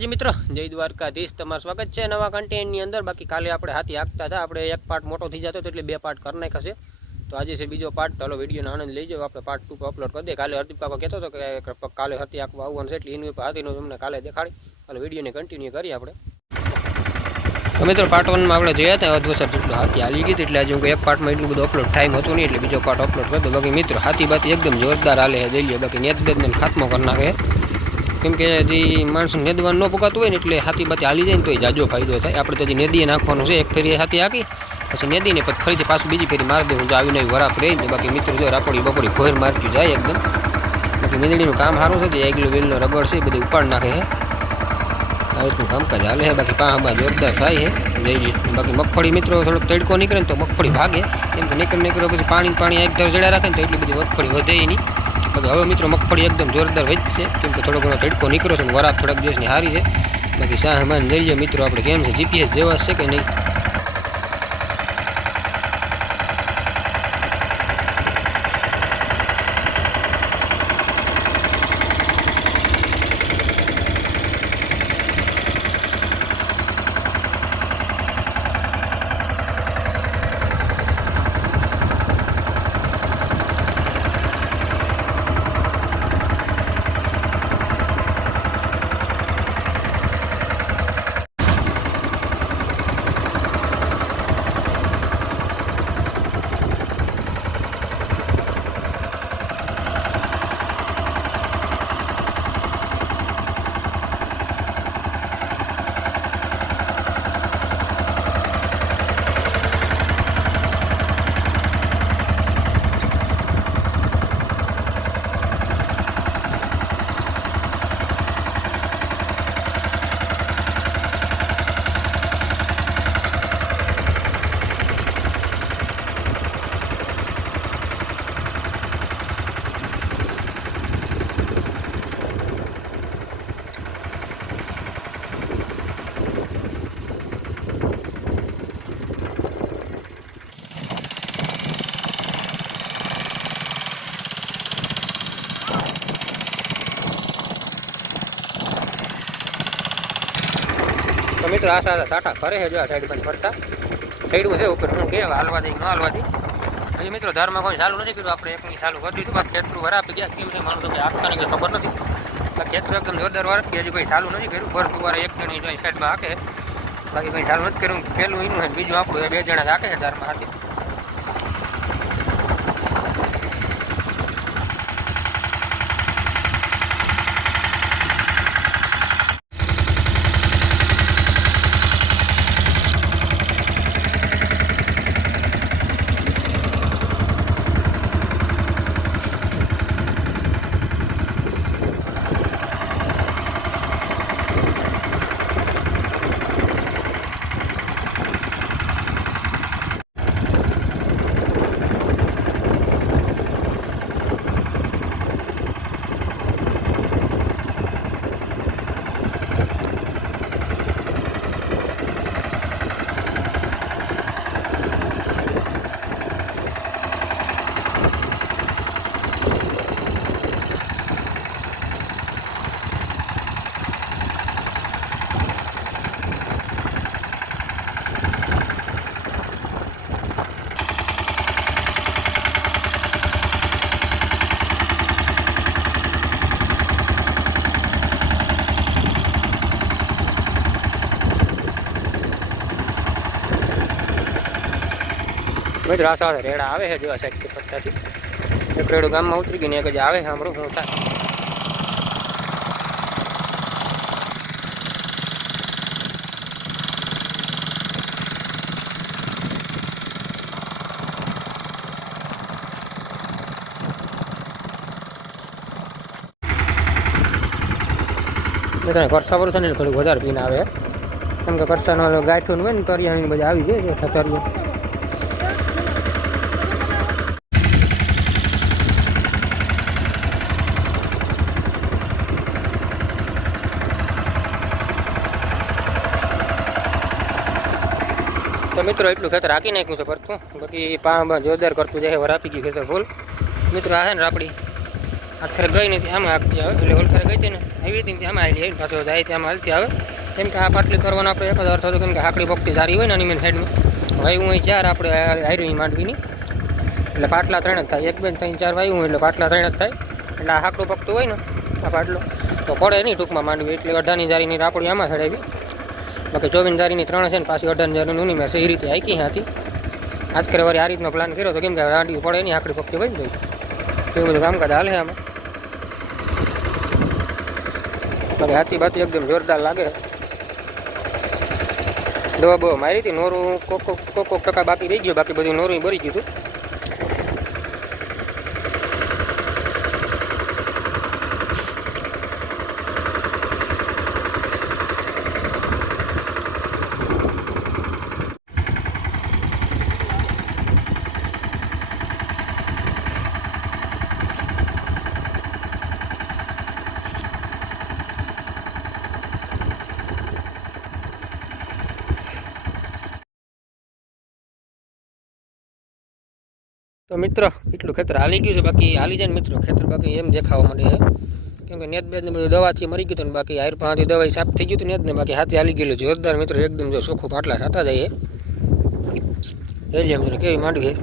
जी मित्रों जय द्वारकाधीश तुम्हार स्वागत छे नवा कंटेंट नी अंदर बाकी खाली આપણે હાથી આકતા હતા આપણે એક પાર્ટ મોટો થઈ जातो તો એટલે બે પાર્ટ કરના કે છે તો આજે છે બીજો પાર્ટ તો હાલો વિડિયો નો આનંદ લેજો આપણે પાર્ટ 2 અપલોડ કરી દે કાલે હર્દીકાકો કેતો તો કે કાલે હાથી આકવા આવવાનું છે એટલે ઇન પાથી નો તમને કાલે દેખાડી હાલો વિડિયો ને કન્ટિન્યુ કરી આપણે મિત્રો પાર્ટ 1 માં આપણે જોયા હતા એવો ધોસર જો હાથી આલી ગઈ એટલે આજે એક પાર્ટ માં ઇટુ બધું અપલોડ ટાઈમ હતો ની એટલે બીજો કટ અપલોડ કરી દે બગી મિત્રો હાથી બાથી એકદમ જોરદાર આલે હજેલીઓ બકે નેત બેદન ખાતમો કરના કે કેમ કે જો ઈમર સનેદવા ન પકાતો હોય ને એટલે હાતી બાતી હાલી જાય ને તોય જાજો ફાયદો થાય આપણે તો નેદી નાખવાનું છે એક ફેરી હાતી આકી પછી નેદી ને પત ફરીથી પાછું બીજી ફેરી માર દેવું જો આવી નઈ વરાપ રે ને બાકી મિત્રો જો રાપડી બકરી ખોર મારક્યુ જાય એકદમ પછી મેંદડી નું કામ સારું છે કે આગલું વીનનો રગડ છે બધું ઉપર નાખે છે આનું કામ કજાલે હે બસ તા બળ તો થાય હે નેદી બાકી મકફળી મિત્રો થોડો તડકો નિકરે તો મકફળી ભાગે એમ નિકક નિકરો પછી પાણી પાણી એકદમ જળ્યા રાખે તો આટલી બધી વતકડી વધે ઈ ની બાકી હવે મિત્રો મગફળી એકદમ જોરદાર વધશે કેમ કે થોડો ઘણો તડકો નીકળ્યો છે વરાપ થોડાક દિવસની હારી છે બાકી સામાન લઈએ મિત્રો આપણે કેમ છે જીપીએસ જેવા છે કે નહીં મિત્રો આ સારા સાટા ફરે છે જો આ સાઈડ પર ફરતા સાઈડું છે ઉપર હું કે હાલવા દઈ ન હાલવાથી હજી મિત્રો ધારમાં કોઈ ચાલુ નથી કર્યું આપણે એકની ચાલુ કરી દીધું બાકી ખેતરું વરા આપી ગયા કેવું છે માણસો કે આપતા નહીં ખબર નથી ખેતરું એકદમ જોરદાર વરસ કે હજી કોઈ ચાલુ નથી કર્યું ભર ફુવારે એક જણ સાઈડમાં હાકે બાકી કંઈ ચાલુ નથી કર્યું પહેલું એનું બીજું આપણું બે જણા હાકે છે ધારમાં હાથી મેત્રાસા થા રેડા આવે છે જો 650 થી ઠકરેડો ગામમાં ઉતરી ગઈ ને એક જ આવે હામરો કરતા મે તો ઘર સાબરો છે ને થોડું બહાર પીને આવે એમ કે કરસાનો ગાઠું ન ભીન તરી આવીને બજા આવી જે સતર તો મિત્રો એટલું ખેતર હાકી નાખ્યું છે કરતું બાકી પાં જોરદાર કરતું જાય વર આપી ગયું ખેતર ફૂલ મિત્રો આ છે ને રાપડી આખરે ગઈ નથી આમાં આખતી આવે એટલે ઓલખરે ગઈ હતી ને આવી હતી આમાં આવી એની પાછો જાય ત્યાં હાલતી આવે કેમ કે આ પાટલી કરવાનો આપણે એક જ અર્થ હતો કેમ કે હાકડી ભક્તિ સારી હોય ને એની મેં સાઈડમાં વાયું હું ચાર આપણે હારી માંડવીની એટલે પાટલા ત્રણ જ થાય એક બે ત્રણ ચાર વાયું એટલે પાટલા ત્રણ જ થાય એટલે આ હાકડું પકતું હોય ને આ પાટલો તો પડે નહીં ટૂંકમાં માંડવી એટલે અઢાની જારીની રાપડી આમાં ચડાવી બકે 24 ધારી ની 3 છે ને પાછી ઓર્ડર જર્નલ ઉની મેસે ઈ રીતે આખી હાતી આજ કરે વારી આ રીત નો પ્લાન કર્યો તો કેમ કે રાડી પડે ની આકડી ફકતી બની જાય કેમ બધું રામકાજ હાલે છે આમાં બારે હાતી બાતી એકદમ જોરદાર લાગે લોબો મારીતી નોરું કોકો કોકો ટકા બાકી રહી ગયો બાકી બધું નોરું ભરી ગયો છું તો મિત્રો એટલું ખેતર હાલી ગયું છે બાકી હાલી જાય ને મિત્રો ખેતર બાકી એમ દેખાવા માંડે છે કેમ નેત બેદ ને બધું દવાથી મરી ગયું હતું ને બાકી આયર પાંચથી દવા સાફ થઈ ગયું હતું નેત ને બાકી હાથે હાલી ગયેલું જોરદાર મિત્રો એકદમ જો ચોખ્ખું પાટલા થતા જઈએ એ જ મિત્રો કેવી માંડવી